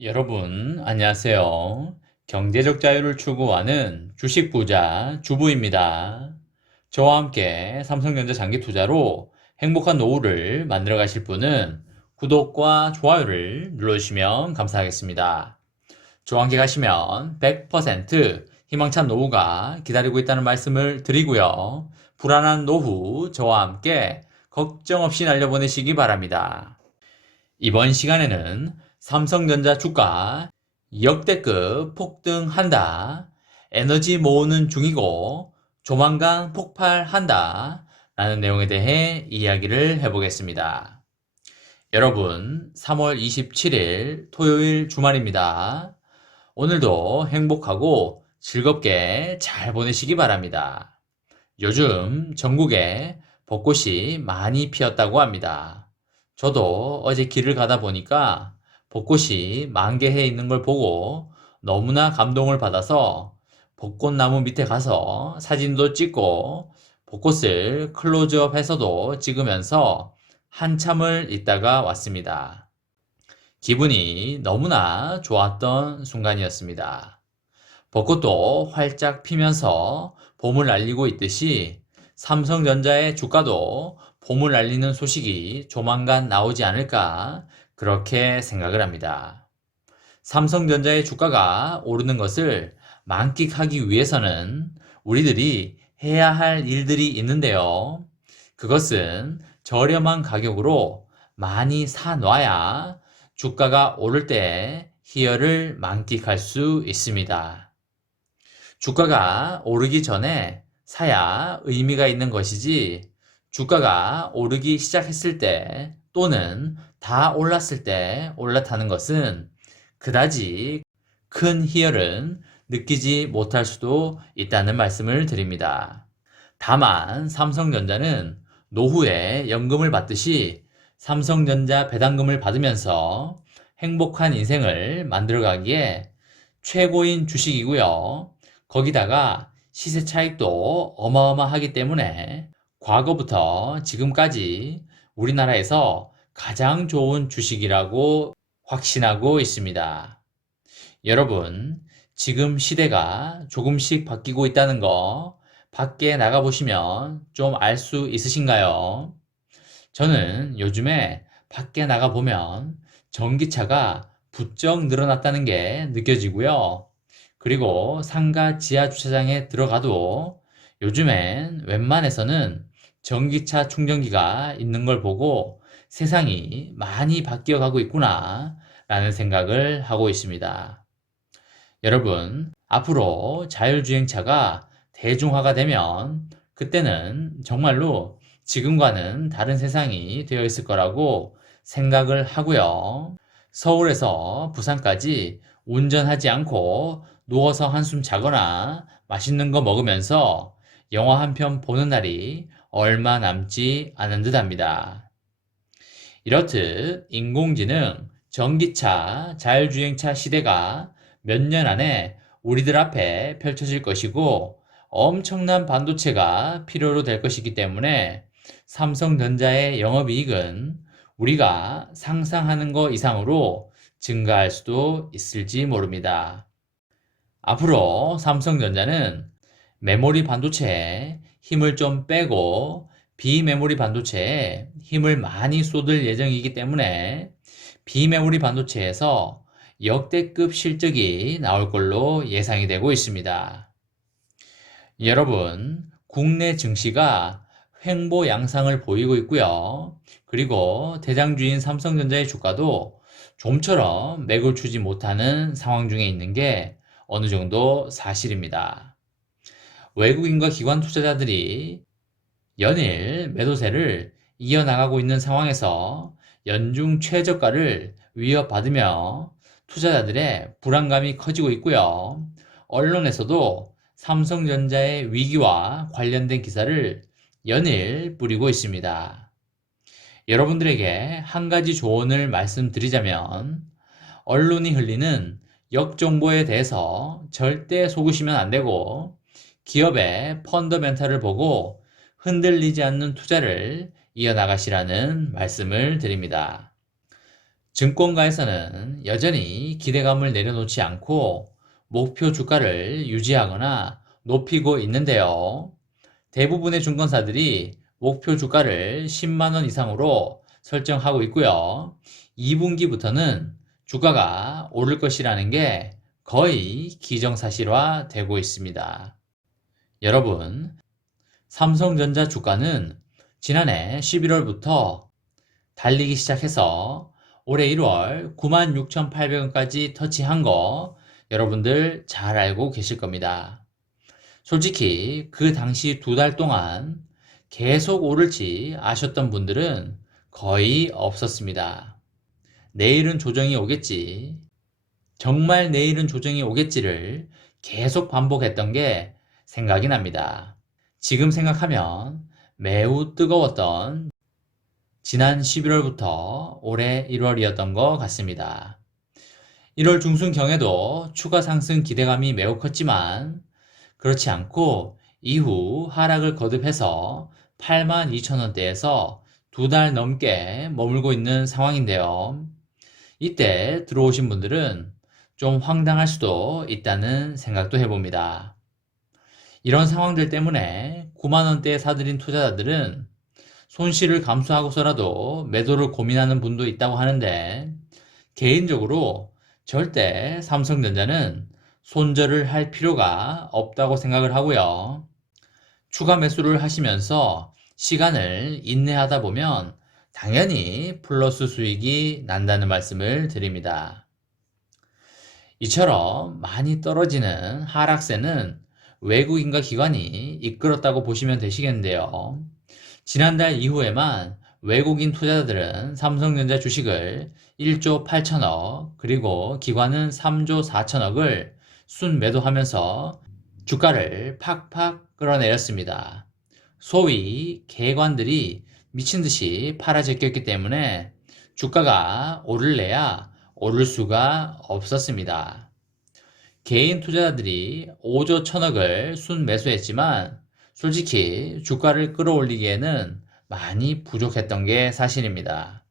여러분, 안녕하세요. 경제적 자유를 추구하는 주식 부자 주부입니다. 저와 함께 삼성전자 장기 투자로 행복한 노후를 만들어 가실 분은 구독과 좋아요를 눌러주시면 감사하겠습니다. 저와 함께 가시면 100% 희망찬 노후가 기다리고 있다는 말씀을 드리고요. 불안한 노후 저와 함께 걱정 없이 날려보내시기 바랍니다. 이번 시간에는 삼성전자 주가 역대급 폭등한다. 에너지 모으는 중이고 조만간 폭발한다. 라는 내용에 대해 이야기를 해보겠습니다. 여러분, 3월 27일 토요일 주말입니다. 오늘도 행복하고 즐겁게 잘 보내시기 바랍니다. 요즘 전국에 벚꽃이 많이 피었다고 합니다. 저도 어제 길을 가다 보니까 벚꽃이 만개해 있는 걸 보고 너무나 감동을 받아서 벚꽃나무 밑에 가서 사진도 찍고 벚꽃을 클로즈업해서도 찍으면서 한참을 있다가 왔습니다. 기분이 너무나 좋았던 순간이었습니다. 벚꽃도 활짝 피면서 봄을 알리고 있듯이 삼성전자의 주가도 봄을 알리는 소식이 조만간 나오지 않을까 그렇게 생각을 합니다. 삼성전자의 주가가 오르는 것을 만끽하기 위해서는 우리들이 해야 할 일들이 있는데요. 그것은 저렴한 가격으로 많이 사놔야 주가가 오를 때 희열을 만끽할 수 있습니다. 주가가 오르기 전에 사야 의미가 있는 것이지 주가가 오르기 시작했을 때 또는 다 올랐을 때 올라타는 것은 그다지 큰 희열은 느끼지 못할 수도 있다는 말씀을 드립니다. 다만 삼성전자는 노후에 연금을 받듯이 삼성전자 배당금을 받으면서 행복한 인생을 만들어가기에 최고인 주식이고요. 거기다가 시세 차익도 어마어마하기 때문에 과거부터 지금까지 우리나라에서 가장 좋은 주식이라고 확신하고 있습니다. 여러분, 지금 시대가 조금씩 바뀌고 있다는 거 밖에 나가보시면 좀 알 수 있으신가요? 저는 요즘에 밖에 나가보면 전기차가 부쩍 늘어났다는 게 느껴지고요. 그리고 상가 지하 주차장에 들어가도 요즘엔 웬만해서는 전기차 충전기가 있는 걸 보고 세상이 많이 바뀌어 가고 있구나 라는 생각을 하고 있습니다. 여러분, 앞으로 자율주행차가 대중화가 되면 그때는 정말로 지금과는 다른 세상이 되어 있을 거라고 생각을 하고요. 서울에서 부산까지 운전하지 않고 누워서 한숨 자거나 맛있는 거 먹으면서 영화 한 편 보는 날이 얼마 남지 않은 듯 합니다. 이렇듯 인공지능, 전기차, 자율주행차 시대가 몇 년 안에 우리들 앞에 펼쳐질 것이고 엄청난 반도체가 필요로 될 것이기 때문에 삼성전자의 영업이익은 우리가 상상하는 것 이상으로 증가할 수도 있을지 모릅니다. 앞으로 삼성전자는 메모리 반도체에 힘을 좀 빼고 비메모리 반도체에 힘을 많이 쏟을 예정이기 때문에 비메모리 반도체에서 역대급 실적이 나올 걸로 예상이 되고 있습니다. 여러분, 국내 증시가 횡보 양상을 보이고 있고요. 그리고 대장주인 삼성전자의 주가도 좀처럼 맥을 추지 못하는 상황 중에 있는 게 어느 정도 사실입니다. 외국인과 기관 투자자들이 연일 매도세를 이어나가고 있는 상황에서 연중 최저가를 위협받으며 투자자들의 불안감이 커지고 있고요. 언론에서도 삼성전자의 위기와 관련된 기사를 연일 뿌리고 있습니다. 여러분들에게 한 가지 조언을 말씀드리자면 언론이 흘리는 역정보에 대해서 절대 속으시면 안 되고 기업의 펀더멘탈을 보고 흔들리지 않는 투자를 이어나가시라는 말씀을 드립니다. 증권가에서는 여전히 기대감을 내려놓지 않고 목표 주가를 유지하거나 높이고 있는데요. 대부분의 증권사들이 목표 주가를 10만 원 이상으로 설정하고 있고요. 2분기부터는 주가가 오를 것이라는 게 거의 기정사실화 되고 있습니다. 여러분, 삼성전자 주가는 지난해 11월부터 달리기 시작해서 올해 1월 96,800원까지 터치한 거 여러분들 잘 알고 계실 겁니다. 솔직히 그 당시 2달 동안 계속 오를지 아셨던 분들은 거의 없었습니다. 내일은 조정이 오겠지, 정말 내일은 조정이 오겠지를 계속 반복했던 게 생각이 납니다. 지금 생각하면 매우 뜨거웠던 지난 11월부터 올해 1월이었던 것 같습니다. 1월 중순경에도 추가 상승 기대감이 매우 컸지만 그렇지 않고 이후 하락을 거듭해서 82,000원대에서 2달 넘게 머물고 있는 상황인데요. 이때 들어오신 분들은 좀 황당할 수도 있다는 생각도 해봅니다. 이런 상황들 때문에 9만원대에 사들인 투자자들은 손실을 감수하고서라도 매도를 고민하는 분도 있다고 하는데, 개인적으로 절대 삼성전자는 손절을 할 필요가 없다고 생각을 하고요. 추가 매수를 하시면서 시간을 인내하다 보면 당연히 플러스 수익이 난다는 말씀을 드립니다. 이처럼 많이 떨어지는 하락세는 외국인과 기관이 이끌었다고 보시면 되시겠는데요. 지난달 이후에만 외국인 투자자들은 삼성전자 주식을 1조 8천억, 그리고 기관은 3조 4천억을 순매도하면서 주가를 팍팍 끌어내렸습니다. 소위 개관들이 미친듯이 팔아 제꼈기 때문에 주가가 오를래야 오를 수가 없었습니다. 개인 투자자들이 5조 1천억을 순매수했지만 솔직히 주가를 끌어올리기에는 많이 부족했던 게 사실입니다.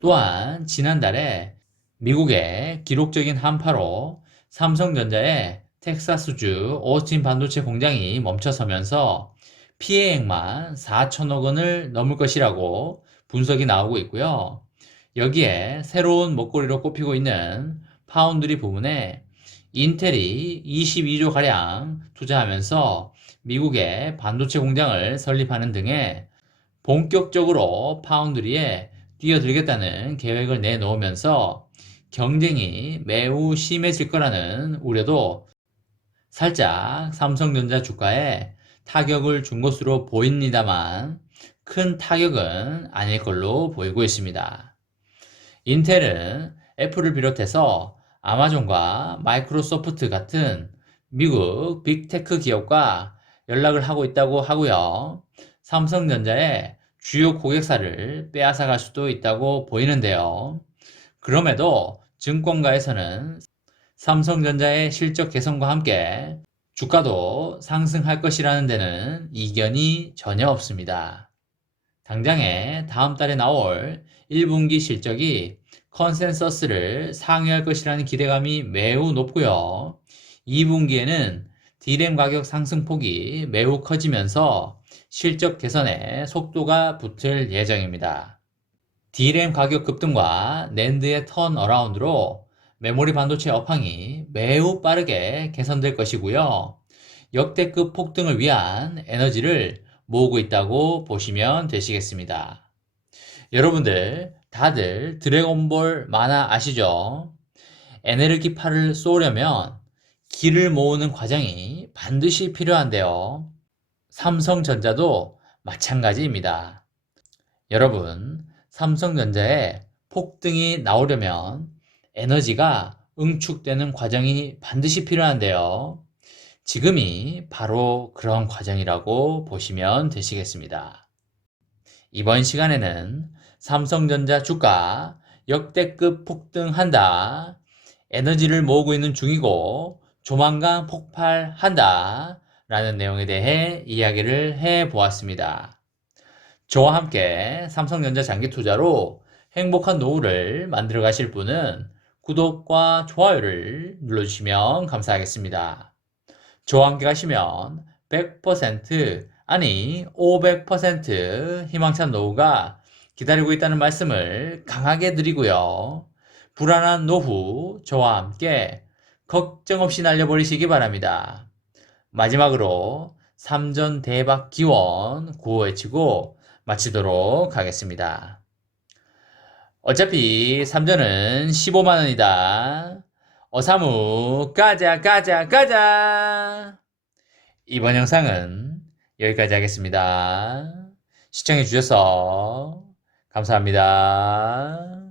또한 지난달에 미국의 기록적인 한파로 삼성전자의 텍사스주 오스틴 반도체 공장이 멈춰서면서 피해액만 4천억 원을 넘을 것이라고 분석이 나오고 있고요. 여기에 새로운 먹거리로 꼽히고 있는 파운드리 부분에 인텔이 22조가량 투자하면서 미국의 반도체 공장을 설립하는 등의 본격적으로 파운드리에 뛰어들겠다는 계획을 내놓으면서 경쟁이 매우 심해질 거라는 우려도 살짝 삼성전자 주가에 타격을 준 것으로 보입니다만 큰 타격은 아닐 걸로 보이고 있습니다. 인텔은 애플을 비롯해서 아마존과 마이크로소프트 같은 미국 빅테크 기업과 연락을 하고 있다고 하고요. 삼성전자의 주요 고객사를 빼앗아갈 수도 있다고 보이는데요. 그럼에도 증권가에서는 삼성전자의 실적 개선과 함께 주가도 상승할 것이라는 데는 이견이 전혀 없습니다. 당장에 다음 달에 나올 1분기 실적이 컨센서스를 상회할 것이라는 기대감이 매우 높고요. 2분기에는 D램 가격 상승폭이 매우 커지면서 실적 개선에 속도가 붙을 예정입니다. D램 가격 급등과 낸드의 턴어라운드로 메모리 반도체 업황이 매우 빠르게 개선될 것이고요. 역대급 폭등을 위한 에너지를 모으고 있다고 보시면 되시겠습니다. 여러분들 다들 드래곤볼 만화 아시죠? 에너지파를 쏘려면 기를 모으는 과정이 반드시 필요한데요. 삼성전자도 마찬가지입니다. 여러분, 삼성전자에 폭등이 나오려면 에너지가 응축되는 과정이 반드시 필요한데요. 지금이 바로 그런 과정이라고 보시면 되시겠습니다. 이번 시간에는 삼성전자 주가 역대급 폭등한다, 에너지를 모으고 있는 중이고 조만간 폭발한다 라는 내용에 대해 이야기를 해 보았습니다. 저와 함께 삼성전자 장기 투자로 행복한 노후를 만들어 가실 분은 구독과 좋아요를 눌러주시면 감사하겠습니다. 저와 함께 가시면 100% 아니 500% 희망찬 노후가 기다리고 있다는 말씀을 강하게 드리고요. 불안한 노후 저와 함께 걱정 없이 날려버리시기 바랍니다. 마지막으로 3전 대박 기원 구호 외치고 마치도록 하겠습니다. 어차피 3전은 15만원이다. 어사무 가자 가자 가자. 이번 영상은 여기까지 하겠습니다. 시청해주셔서 감사합니다.